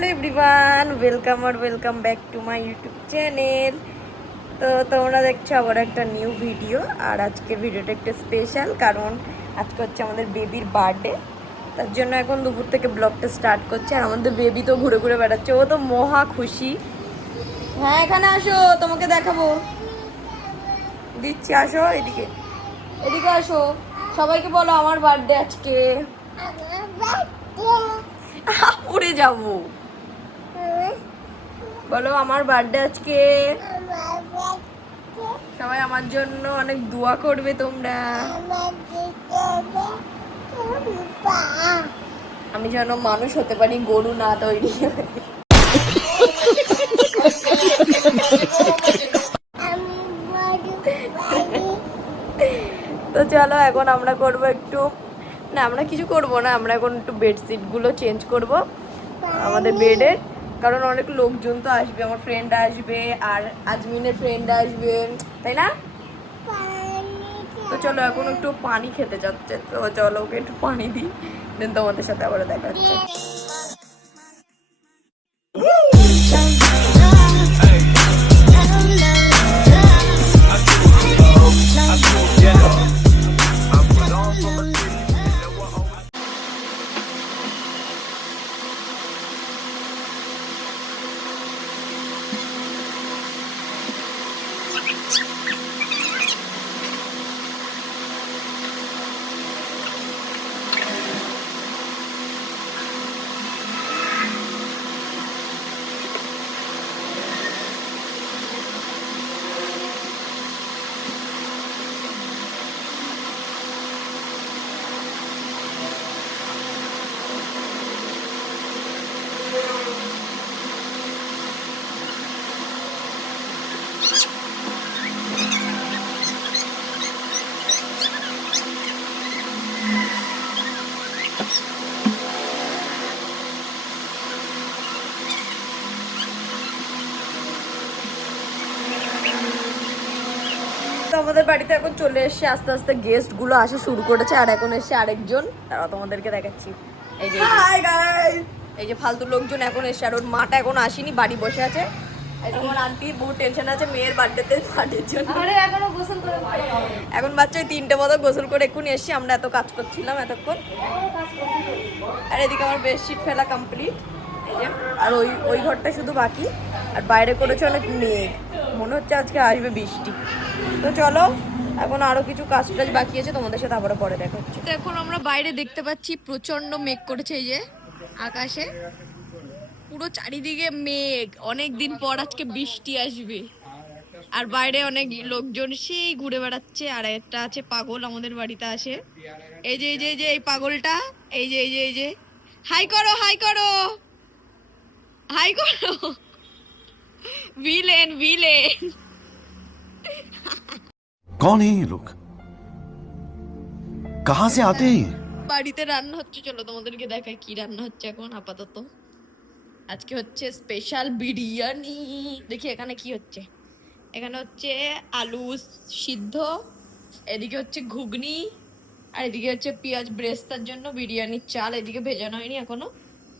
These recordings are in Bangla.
Hello everyone welcome back to my YouTube channel. तो তোমরা দেখছো আবার একটা নিউ ভিডিও। আর আজকের ভিডিওটা একটু স্পেশাল, কারণ আজকে হচ্ছে আমাদের বেবির বার্থডে। তার জন্য এখন দুপুর থেকে ব্লগটা স্টার্ট করছে। আর আমাদের বেবি তো ঘুরে ঘুরে বেড়াচ্ছে, ও তো মহা খুশি। হ্যাঁ এখানে আসো, তোমাকে দেখাবো, দিচ্ছি, আসো এদিকে, এদিকে আসো, সবাইকে বলো আমার বার্থডে আজকে। পড়ে যাবো, বলো আমার বার্থডে আজকে, সবাই আমার জন্য অনেক দোয়া করবে তোমরা। আমি যেন মানুষ হতে পারি, গরু না তৈরি। তো চলো এখন আমরা করবো একটু, না আমরা কিছু করব না, আমরা এখন একটু বেডশিট গুলো চেঞ্জ করব আমাদের বেডের, কারণ অনেক লোকজন তো আসবে, আমার ফ্রেন্ড আসবে আর আজমিনের ফ্রেন্ড আসবে, তাই না? তো চলো এখন একটু পানি খেতে যাচ্ছে, তো চলো ওকে একটু পানি দিই, দেন তোমাদের সাথে আবার দেখা হচ্ছে। আমাদের বাড়িতে এখন চলে এসেছে, আস্তে আস্তে গেস্ট গুলো আসা শুরু করেছে। আর এখন এসেছে আরেকজন, তারা তোমাদেরকে দেখাচ্ছি। এই যে এই যে ফালতু লোকজন এখন এসে, আর ওর মাটা এখন আসেনি, বাড়ি বসে আছে। তোমার আন্টি বহু টেনশন আছে মেয়ের বার্থডেতে, বার্থডের জন্য। এখনো গোসল করে, এখন বাচ্চা 3টে মতো গোসল করে এক্ষুনি এসছি। আমরা এত কাজ করছিলাম এতক্ষণ। আর এদিকে আমার বেডশিট ফেলা কমপ্লিট, আর ওই ঘরটা শুধু বাকি। আর বাইরে করেছে অনেক মেঘ, মনে হচ্ছে আজকে আসবে বৃষ্টি। তো চলো এখন আরো কিছু কাজ টাজ বাকি আছে, তোমাদের সাথে আবারও পরে দেখা হচ্ছে। তো এখন আমরা বাইরে দেখতে পাচ্ছি প্রচন্ড মেঘ করেছে, এই যে আকাশে পুরো চারিদিকে মেঘ, অনেক দিন পর আজকে বৃষ্টি আসবে। আর বাইরে অনেক লোকজন সেই ঘুরে বেড়াচ্ছে। আর একটা আছে পাগল আমাদের বাড়িতে আসে, এই যে এই যে এই যে এই পাগলটা, এই যে এই যে এই যে হাই করো হাই করো হাই করো, विलेन विलेन। कौन है ये लोग, कहाँ से आते हैं? বাড়িতে রান্না হচ্ছে, চলো তোমাদেরকে দেখাই কি রান্না হচ্ছে এখন। আপাতত আজকে হচ্ছে স্পেশাল বিরিয়ানি। দেখি এখানে কি হচ্ছে, এখানে হচ্ছে আলু সিদ্ধ, এদিকে হচ্ছে ঘুগনি, আর এদিকে হচ্ছে পেঁয়াজ ব্রেস্তার জন্য বিরিয়ানির চাল, এদিকে ভেজানো হয়নি এখনো।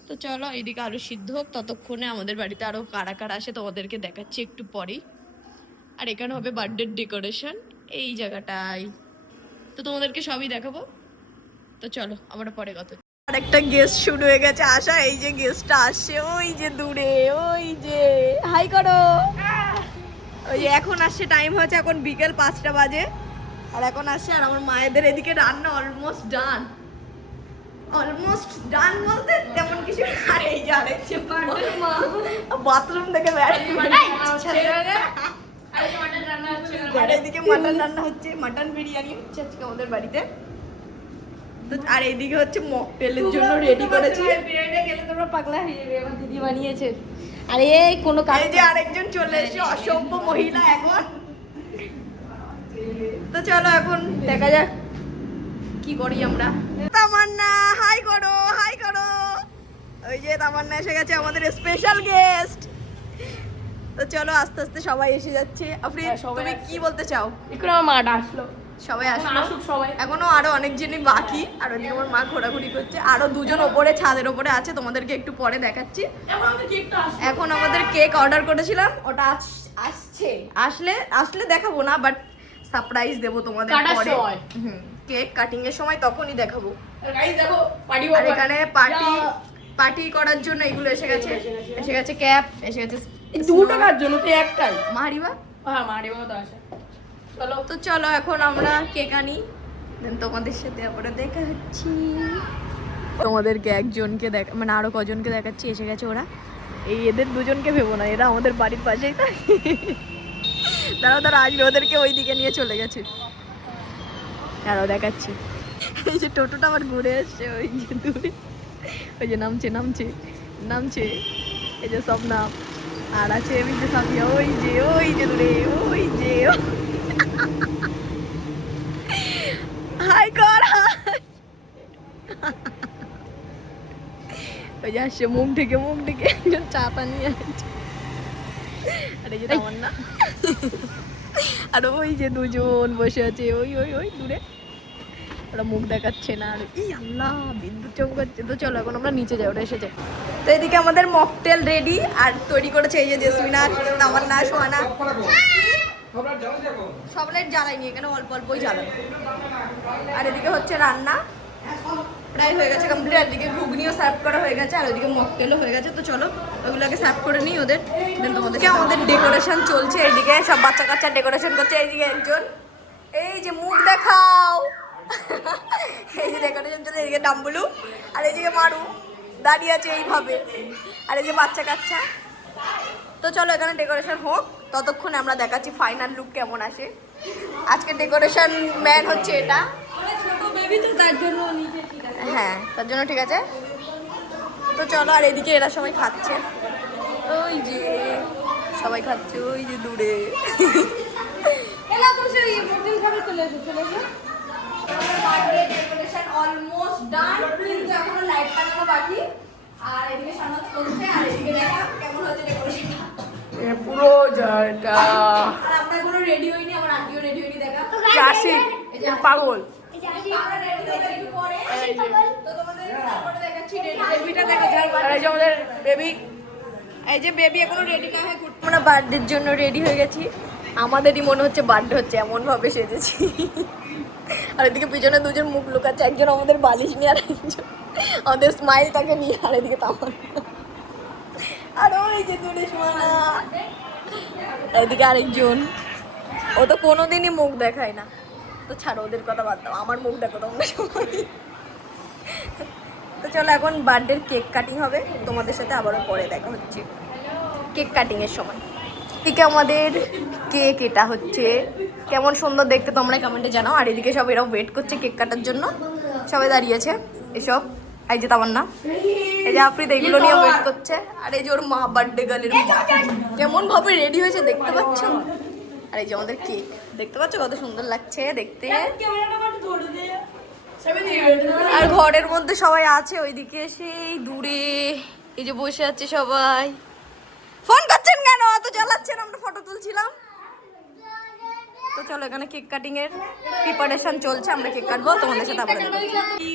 তো চলো এইদিকে আলু সিদ্ধ হোক, ততক্ষণে আমাদের বাড়িতে আরো কারা কারা আসে তোমাদেরকে দেখাচ্ছি একটু পরেই। আর এখানে হবে বার্থডে ডেকোরেশন এই জায়গাটায়, তো তোমাদেরকে সবই দেখাবো। তো চলো আমরা পরে কথা। আর একটা গেস্ট শুরু হয়ে গেছে আসা, এই যে গেস্টটা আসছে ওই যে দূরে, ওই যে হাই করো, ওই যে এখন আসছে, টাইম হচ্ছে এখন বিকেল 5টা বাজে, আর এখন আসছে। আর আমার মায়েদের এদিকে রান্না অলমোস্ট ডান, অলমোস্ট ডান বলতে তেমন কিছু। আর এই যে আরেকজন বাথরুম থেকে এদিকে মাটন রান্না হচ্ছে, মাটন বিরিয়ানি হচ্ছে আজকে আমাদের বাড়িতে। তো আর এইদিকে হচ্ছে মকটেলের জন্য রেডি করেছি। বিরিয়ানিটা খেলে তোমরা পাগলা হয়ে যাবে, আমার দিদি বানিয়েছে। আরে এই কোনো কাজ, এই যে আরেকজন চলে এসেছে, অসভ্য মহিলা এখন। তো চলো এখন দেখা যাক কি করি আমরা। তামান্না হাই করো হাই করো, ওই যে তামান্না এসে গেছে আমাদের স্পেশাল গেস্ট। তো চলো আস্তে আস্তে সবাই এসে যাচ্ছে। আফরিন তুমি কি বলতে চাও? এখন আমার মা ডাকলো, সবাই আসলো, আসুক সবাই। এখনো আরো অনেক জনই বাকি। আর ওদিকে আমার মা ঘোরাঘুরি করছে, আরো দুজন ওপরে ছাদের ওপরে আছে, তোমাদেরকে একটু পরে দেখাচ্ছি। এখন আমাদের কেক অর্ডার করেছিলাম, ওটা আসছে, আসলে দেখাবো না, বাট সারপ্রাইজ দেবো তোমাদের পরে। কেক কাটিং এর সময় তখনই দেখাবো। আর এখানে পার্টি করার জন্য এগুলো এসে গেছে ক্যাপ, এসে গেছে 2 টাকার জন্য তো একটাই। মারিবা। হ্যাঁ মারিবা তো আছে। তো চলো এখন আমরা কেক আনি, দেন তোমাদের সাথে আবার দেখা হচ্ছি। তোমাদেরকে একজনকে মানে আরো কজনকে দেখাচ্ছি, এসে গেছে ওরা। এদের দুজনকে ভেবো না, এরা আমাদের বাড়ির পাশেই থাকে। তারা আসবে, ওদেরকে ওইদিকে নিয়ে চলে গেছে। আরো দেখাচ্ছি, এই যে টোটোটা আবার ঘুরে আসছে ওই যে দূরে, ওই যে নামছে, এই যে সব নাম। আর আছে ওই যে সামিয়া, ওই যে দূরে, ওই যে হাই কর, ওই যে আসছে মুখ থেকে একজন চাপা নিয়ে আসছে। আর এই যে আমার না, আর ওই যে দুজন বসে আছে ওই দূরে, ওরা মুখ দেখাচ্ছে না। আর ই আল্লাহ, বিদ্যুৎ চমকাচ্ছে। তো চলো এখন আমরা নিচে যাই, ওরা এসেছে। তো এদিকে আমাদের মকটেল রেডি আর তৈরি করেছে এই যে জেসমিনা, তামান্না, সোহানা। সব লাইট জ্বালাইনি, এখানে অল্পই জ্বালানো। আর এদিকে হচ্ছে রান্না প্রায় হয়ে গেছে কমপ্লিট। আর এদিকে ঘুগনিও সার্ভ করা হয়ে গেছে, আর ওইদিকে মকটেলও হয়ে গেছে। তো চলো ওগুলোকে সার্ভ করে নিই ওদের। দেন তোমাদেরকে আমাদের ডেকোরেশন চলছে, এইদিকে সব বাচ্চা কাচ্চা ডেকোরেশন করছে। এইদিকে একজন, এই যে মুখ দেখাও, এই যে ডেকোরেশন চলছে। এইদিকে ডাম্বুলু, আর এইদিকে মারু দাঁড়িয়ে আছে এইভাবে, আর এই যে বাচ্চা কাচ্চা। তো চলো এখানে ডেকোরেশন হোক, ততক্ষণে আমরা দেখাচ্ছি ফাইনাল লুক কেমন আসে। আজকে ডেকোরেশন ম্যান হচ্ছে এটা, হ্যাঁ তার জন্য ঠিক আছে। তো চলো, আর এদিকে এরা সবাই খাচ্ছে, ওই যে সবাই খাচ্ছে ওই যে দূরে। অলমোস্ট ডান, কিন্তু এখনো লাইট লাগানো বাকি। আর এদিকে সানাত চলছে, আর এদিকে দেখা কেমন হচ্ছে ডেকোরেশনটা। পুরো জায়গা আর আমরা কোনো রেডি হইনি, আমার আন্টিও রেডি হইনি। দেখা আসি পাগল। আমরা রেডি হয়ে একটু পরে তো তোমাদের তারপরে দেখাচ্ছি বেবিটা। দেখা যায় আর এই যে আমাদের বেবি, এই যে বেবি এখনো রেডি না হয়ে আমরা বার্থডের জন্য রেডি হয়ে গেছি। আমাদেরই মনে হচ্ছে বার্থডে হচ্ছে, এমন ভাবে সেজেছি। আর এদিকে পিছনে দুজন মুখ লুকাচ্ছে, একজন আমাদের বালিশ নিয়ে, আর একজন আমাদের স্মাইলটাকে নিয়ে। আর এদিকে তামান, আর ওই যে দূরে সোনা, এদিকে আরেকজন, ও তো কোনোদিনই মুখ দেখায় না। তো ছাড়ো ওদের কথা বাদ দাও, আমার মুখ দেখো তোমরা সবাই। তো চলো এখন বার্থডের কেক কাটিং হবে, তোমাদের সাথে আবারও পরে দেখা হচ্ছে কেক কাটিংয়ের সময়। এদিকে আমাদের কেক এটা হচ্ছে, কেমন সুন্দর দেখতে তোমরা কমেন্টে জানাও। আর এদিকে সব এরাও ওয়েট করছে কেক কাটার জন্য, সবাই দাঁড়িয়েছে এসব। এই যে তামান্না, এই যে আফরিদ, এইগুলো নিয়ে ওয়েট করছে। আর এই যে ওর মা, বার্থডে গার্লের মা কেমন ভাবে রেডি হয়েছে দেখতে পাচ্ছ। আর এই যে আমাদের কেক দেখতে পাচ্ছ কত সুন্দর লাগছে দেখতে। আর ঘরের মধ্যে সবাই আছে, ওইদিকে সেই দূরে এই যে বসে আছে সবাই। ফোন করছেন কেন, অত জ্বালাচ্ছেন, আমরা ফটো তুলছিলাম। তো চলো এখানে কেক কাটিং এর প্রিপারেশন চলছে, আমরা কেক কাটবো, তোমাদের সাথে আবার দেখা হচ্ছে।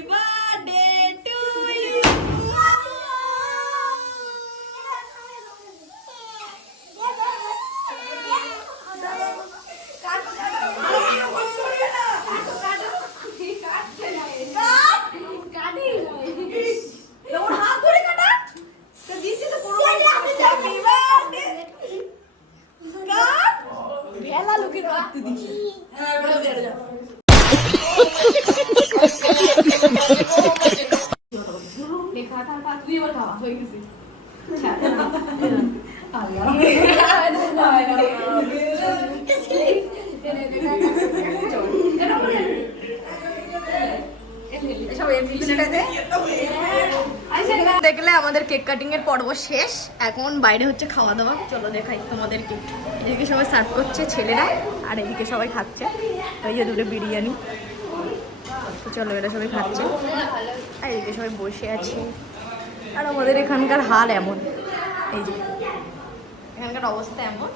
দেখলে আমাদের কেক কাটিং এর পর্ব শেষ, এখন বাইরে হচ্ছে খাওয়া দাওয়া। চলো দেখাই তোমাদেরকে। এদিকে সবাই সার্ভ করছে ছেলেরা, আর এদিকে সবাই খাচ্ছে। ওই যে দূরে বিরিয়ানি। তো চলো এরা সবাই খাচ্ছে, আর এদিকে সবাই বসে আছে। আর আমাদের এখানকার হাল এমন, এই যে এখানকার অবস্থা এমন।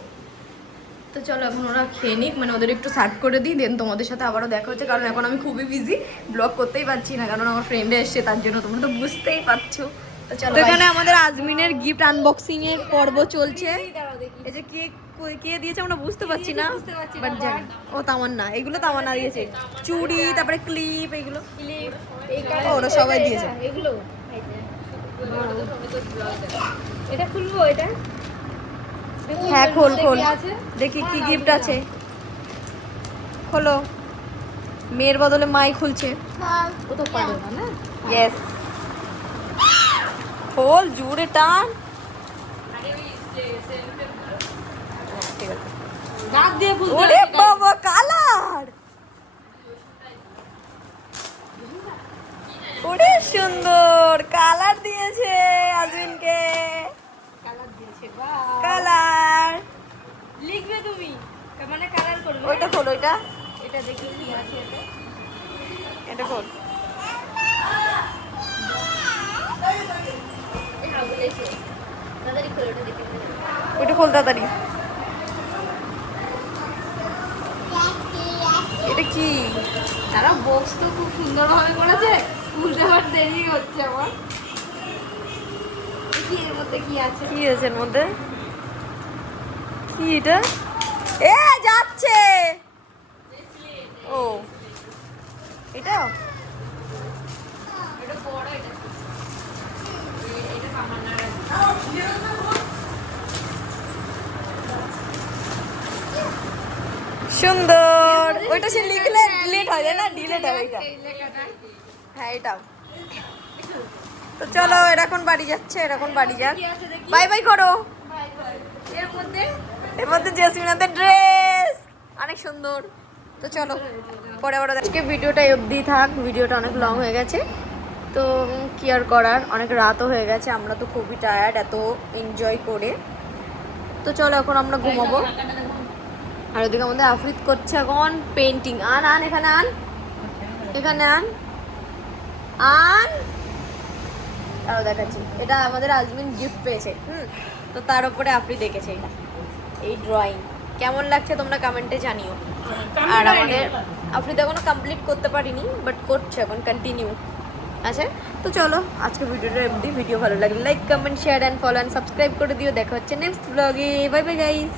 তো চলো এখন ওরা খেয়ে নিক, মানে ওদের একটু সার্ভ করে দিই, দেন তোমাদের সাথে আবারও দেখা হচ্ছে। কারণ এখন আমি খুবই বিজি, ব্লগ করতেই পারছি না, কারণ আমার ফ্রেন্ডে এসছে, তার জন্য তোমরা তো বুঝতেই পারছো। তো চলো, এখানে আমাদের আজমিনের গিফট আনবক্সিং এর পর্ব চলছে। এই যে কে দিয়েছে আমরা বুঝতে পারছি না, বাট জানি ও তামান্না, এগুলো তামান্না দিয়েছে। চুড়ি, তারপরে ক্লিপ, এগুলো ওরা সবাই দিয়েছে। এগুলো এটা খুলবো, এটা হ্যাঁ খোল খোল, দেখি কি গিফট আছে। খোলো। মেয়ের বদলে মাই খুলছে। ও তো পারবে না না। ইয়েস, খোল জুড়ে টান। ঠিক আছে, দাঁত দিয়ে খুলতে ওরে হবে। বাবা, কালার! ওরে সুন্দর কালার দিয়েছে আজমিনকে। কালার দিয়েছে, বাহ। কালার, লিখবে তুমি, মানে কালার করবে। ওইটা খোল, ওইটা এটা দেখি কি আছে এটা। এটা খোল। এই হাউ বলেছে তাড়াতাড়ি খোলো, এটা দেখে ফেলো। ওইটা খোল তাড়াতাড়ি। এটা কি? তারা বক্স তো খুব সুন্দরভাবে করেছে, খুলতে আমার দেরি হচ্ছে আমার। কি এর মধ্যে কি আছে? কি আছে এর মধ্যে? কি এটা? এ যাচ্ছে। ও এটা এটা বড়, এটা এটা কামান্নার আছে। সুন্দর। ওইটা সে লিখলে ডিলিট হয়ে যায় না, ডিলিট হবে এটা। এই লেখাটা হ্যাঁ এটাও। তো চলো, এরা এখন বাড়ি যাচ্ছে, এরা এখন বাড়ি যাক। কি আছে দেখি। বাই বাই করো। এর মধ্যে এর মধ্যে জেসমিনাদের ড্রেস অনেক সুন্দর। তো চলো পরে আবার আজকে ভিডিওটা অবধি থাক, ভিডিওটা অনেক লং হয়ে গেছে। তো কি আর করার, অনেক রাতও হয়ে গেছে, আমরা তো খুবই টায়ার্ড এত এনজয় করে। তো চলো এখন আমরা ঘুমাবো। আর ওদিকে আমাদের আফরিদ করছে এখন পেন্টিং। আন আন, এখানে আন, এখানে আন আন। আরও দেখাচ্ছি, এটা আমাদের আজমিন গিফট পেয়েছে। তো তার উপরে আফরিদ দেখেছে এটা, এই ড্রয়িং কেমন লাগছে তোমরা কমেন্টে জানিও। আর আমাদের আফরিদ এখনো কমপ্লিট করতে পারিনি, বাট করছে এখন কন্টিনিউ। আচ্ছা, তো চলো আজকে ভিডিওটা অবধি। ভিডিও ভালো লাগলে like comment share and follow and subscribe করে দিও। দেখা হচ্ছে নেক্সট ব্লগে। Bye bye guys.